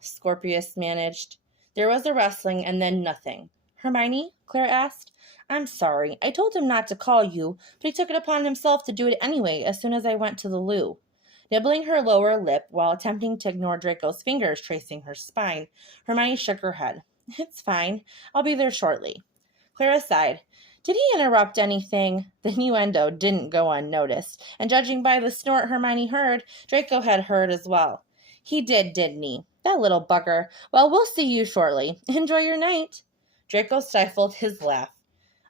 Scorpius managed. There was a rustling and then nothing. Hermione? Claire asked. I'm sorry. I told him not to call you, but he took it upon himself to do it anyway as soon as I went to the loo. Nibbling her lower lip while attempting to ignore Draco's fingers tracing her spine, Hermione shook her head. It's fine. I'll be there shortly. Clara sighed. Did he interrupt anything? The innuendo didn't go unnoticed, and judging by the snort Hermione heard, Draco had heard as well. He did, didn't he? That little bugger. Well, we'll see you shortly. Enjoy your night. Draco stifled his laugh.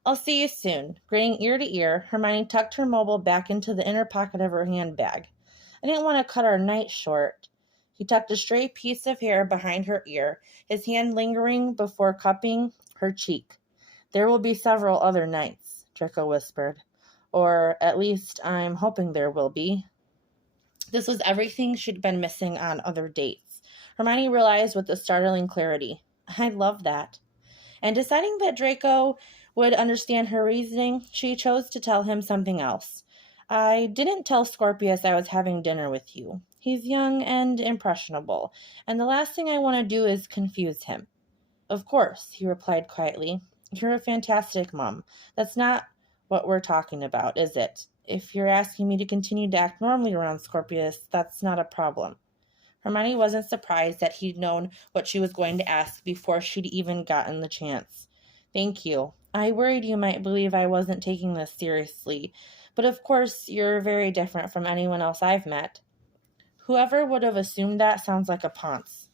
I'll see you soon. Grinning ear to ear, Hermione tucked her mobile back into the inner pocket of her handbag. I didn't want to cut our night short. He tucked a stray piece of hair behind her ear, his hand lingering before cupping her cheek. There will be several other nights, Draco whispered. Or at least I'm hoping there will be. This was everything she'd been missing on other dates. Hermione realized with a startling clarity. I love that. And deciding that Draco would understand her reasoning, she chose to tell him something else. I didn't tell Scorpius I was having dinner with you. He's young and impressionable, and the last thing I want to do is confuse him. Of course, he replied quietly. You're a fantastic mom. That's not what we're talking about, is it? If you're asking me to continue to act normally around Scorpius, that's not a problem. Hermione wasn't surprised that he'd known what she was going to ask before she'd even gotten the chance. Thank you. I worried you might believe I wasn't taking this seriously, but of course you're very different from anyone else I've met. Whoever would have assumed that sounds like a ponce.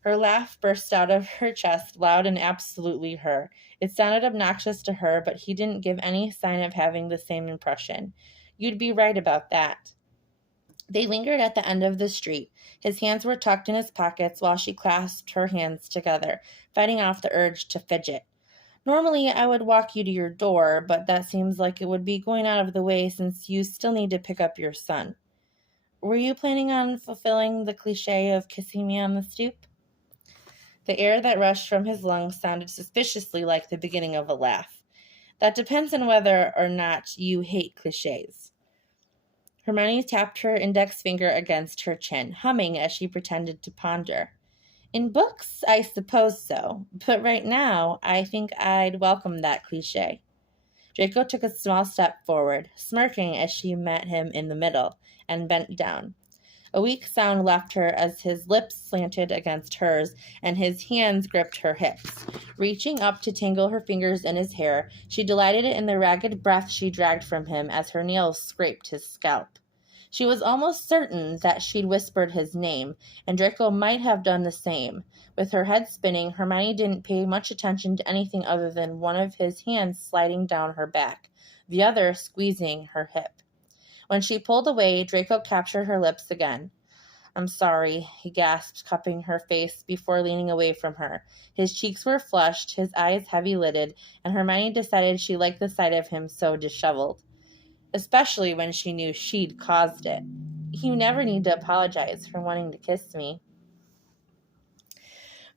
Her laugh burst out of her chest, loud and absolutely her. It sounded obnoxious to her, but he didn't give any sign of having the same impression. You'd be right about that. They lingered at the end of the street. His hands were tucked in his pockets while she clasped her hands together, fighting off the urge to fidget. Normally, I would walk you to your door, but that seems like it would be going out of the way since you still need to pick up your son. Were you planning on fulfilling the cliché of kissing me on the stoop? The air that rushed from his lungs sounded suspiciously like the beginning of a laugh. That depends on whether or not you hate clichés. Hermione tapped her index finger against her chin, humming as she pretended to ponder. In books, I suppose so, but right now, I think I'd welcome that cliché. Draco took a small step forward, smirking as she met him in the middle, and bent down. A weak sound left her as his lips slanted against hers and his hands gripped her hips. Reaching up to tangle her fingers in his hair, she delighted in the ragged breath she dragged from him as her nails scraped his scalp. She was almost certain that she'd whispered his name, and Draco might have done the same. With her head spinning, Hermione didn't pay much attention to anything other than one of his hands sliding down her back, the other squeezing her hip. When she pulled away, Draco captured her lips again. I'm sorry, he gasped, cupping her face before leaning away from her. His cheeks were flushed, his eyes heavy-lidded, and Hermione decided she liked the sight of him so disheveled, especially when she knew she'd caused it. You never need to apologize for wanting to kiss me.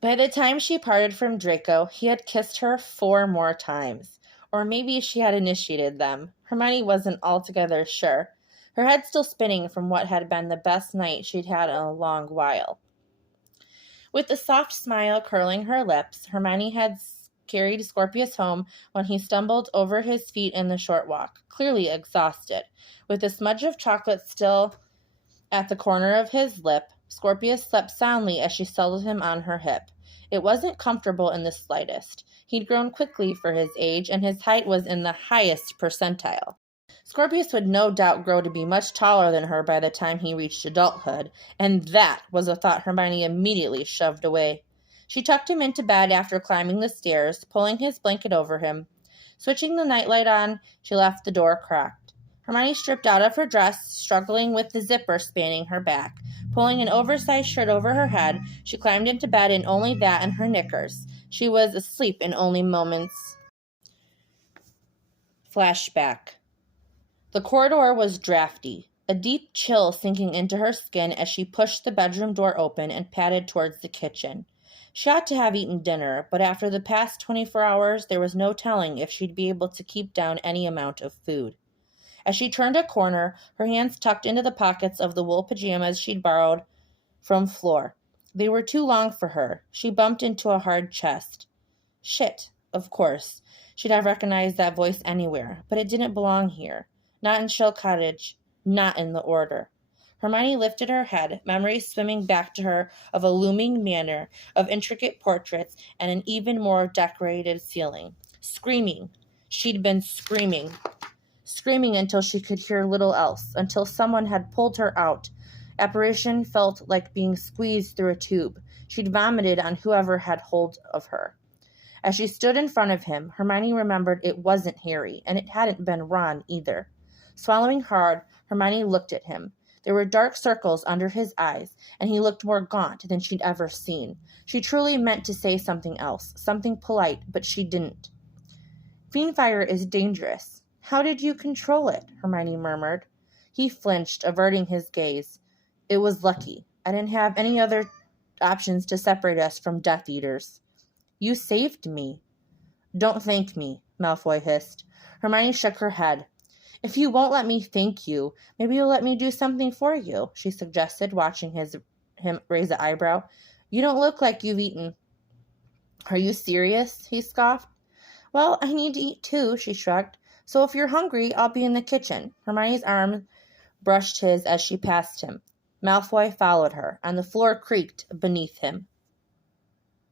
By the time she parted from Draco, he had kissed her 4 more times. Or maybe she had initiated them. Hermione wasn't altogether sure, her head still spinning from what had been the best night she'd had in a long while. With a soft smile curling her lips, Hermione had carried Scorpius home when he stumbled over his feet in the short walk, clearly exhausted. With a smudge of chocolate still at the corner of his lip, Scorpius slept soundly as she settled him on her hip. It wasn't comfortable in the slightest. He'd grown quickly for his age, and his height was in the highest percentile. Scorpius would no doubt grow to be much taller than her by the time he reached adulthood, and that was a thought Hermione immediately shoved away. She tucked him into bed after climbing the stairs, pulling his blanket over him. Switching the nightlight on, she left the door cracked. Hermione stripped out of her dress, struggling with the zipper spanning her back. Pulling an oversized shirt over her head, she climbed into bed in only that and her knickers. She was asleep in only moments. Flashback. The corridor was drafty, a deep chill sinking into her skin as she pushed the bedroom door open and padded towards the kitchen. She ought to have eaten dinner, but after the past 24 hours, there was no telling if she'd be able to keep down any amount of food. As she turned a corner, her hands tucked into the pockets of the wool pajamas she'd borrowed from Fleur, They were too long for her. She bumped into a hard chest. Shit, of course. She'd have recognized that voice anywhere, but it didn't belong here. Not in Shell Cottage, not in the Order. Hermione lifted her head, memories swimming back to her of a looming manor, of intricate portraits, and an even more decorated ceiling. Screaming. She'd been screaming. Screaming until she could hear little else, until someone had pulled her out. Apparition felt like being squeezed through a tube. She'd vomited on whoever had hold of her. As she stood in front of him, Hermione remembered it wasn't Harry, and it hadn't been Ron either. Swallowing hard, Hermione looked at him. There were dark circles under his eyes, and he looked more gaunt than she'd ever seen. She truly meant to say something else, something polite, but she didn't. Fiendfire is dangerous. How did you control it? Hermione murmured. He flinched, averting his gaze. It was lucky. I didn't have any other options to separate us from Death Eaters. You saved me. Don't thank me, Malfoy hissed. Hermione shook her head. If you won't let me thank you, maybe you'll let me do something for you, she suggested, watching him raise an eyebrow. You don't look like you've eaten. Are you serious? He scoffed. Well, I need to eat too, she shrugged. So if you're hungry, I'll be in the kitchen. Hermione's arm brushed his as she passed him. Malfoy followed her, and the floor creaked beneath him.